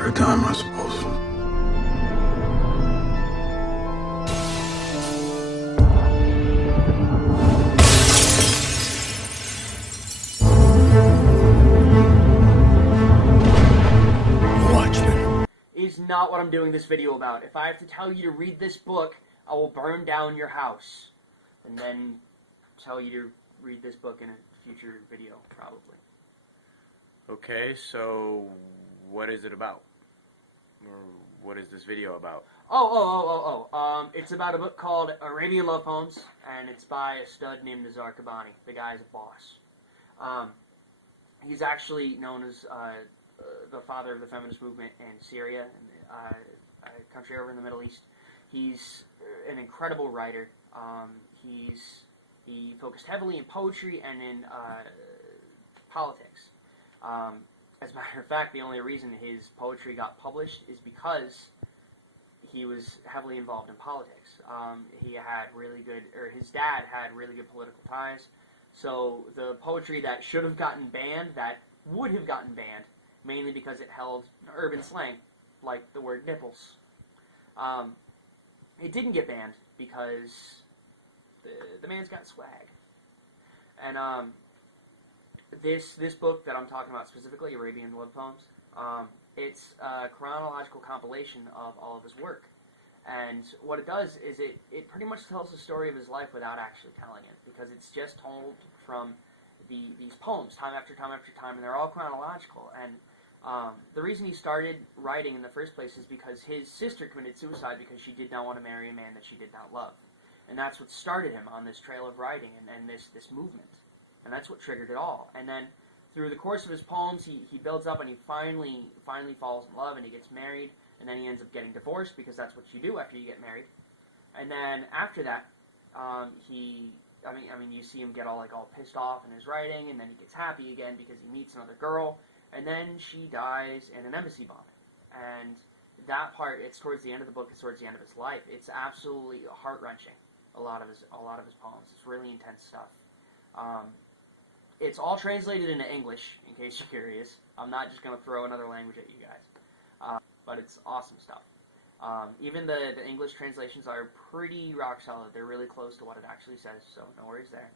matter of time, I suppose. Is not what I'm doing this video about. If I have to tell you to read this book, I will burn down your house. And then tell you to read this book in a future video, probably. Okay, so what is it about? Or what is this video about? It's about a book called Arabian Love Poems, and it's by a stud named Nizar. The guy's a boss. He's actually known as the father of the feminist movement in Syria, a country over in the Middle East. He's an incredible writer. He focused heavily in poetry and in politics. As a matter of fact, the only reason his poetry got published is because he was heavily involved in politics. He had his dad had really good political ties. So the poetry that should have gotten banned, that would have gotten banned, mainly because it held urban slang, like the word nipples. It didn't get banned because the man's got swag. And this book that I'm talking about specifically, Arabian Love Poems, it's a chronological compilation of all of his work. And what it does is it pretty much tells the story of his life without actually telling it, because it's just told from these poems time after time after time, and they're all chronological. And the reason he started writing in the first place is because his sister committed suicide because she did not want to marry a man that she did not love. And that's what started him on this trail of writing and this movement. And that's what triggered it all. And then through the course of his poems, he builds up, and he finally falls in love, and he gets married, and then he ends up getting divorced, because that's what you do after you get married. And then after that, you see him get all pissed off in his writing, and then he gets happy again because he meets another girl, and then she dies in an embassy bombing. And that part, it's towards the end of the book, it's towards the end of his life. It's absolutely heart-wrenching, a lot of his poems. It's really intense stuff. It's all translated into English, in case you're curious. I'm not just going to throw another language at you guys. But it's awesome stuff. Even the English translations are pretty rock solid. They're really close to what it actually says, so no worries there.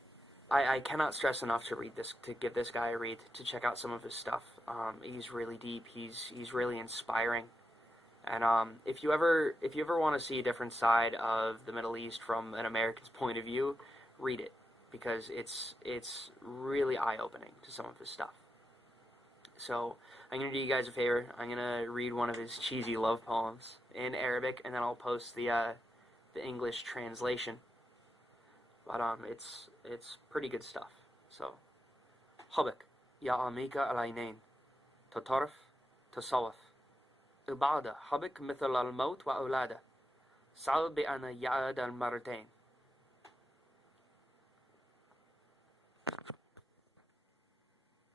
I cannot stress enough to give this guy a read, to check out some of his stuff. He's really deep. He's really inspiring. And if you ever want to see a different side of the Middle East from an American's point of view, read it, because it's really eye-opening to some of his stuff. So I'm going to do you guys a favor. I'm going to read one of his cheesy love poems in Arabic, and then I'll post the English translation. But it's pretty good stuff. So, حبك يا عميك العينين تطرف تصوف بعد حبك مثل الموت وأولاده صعب بأن يعاد المرتين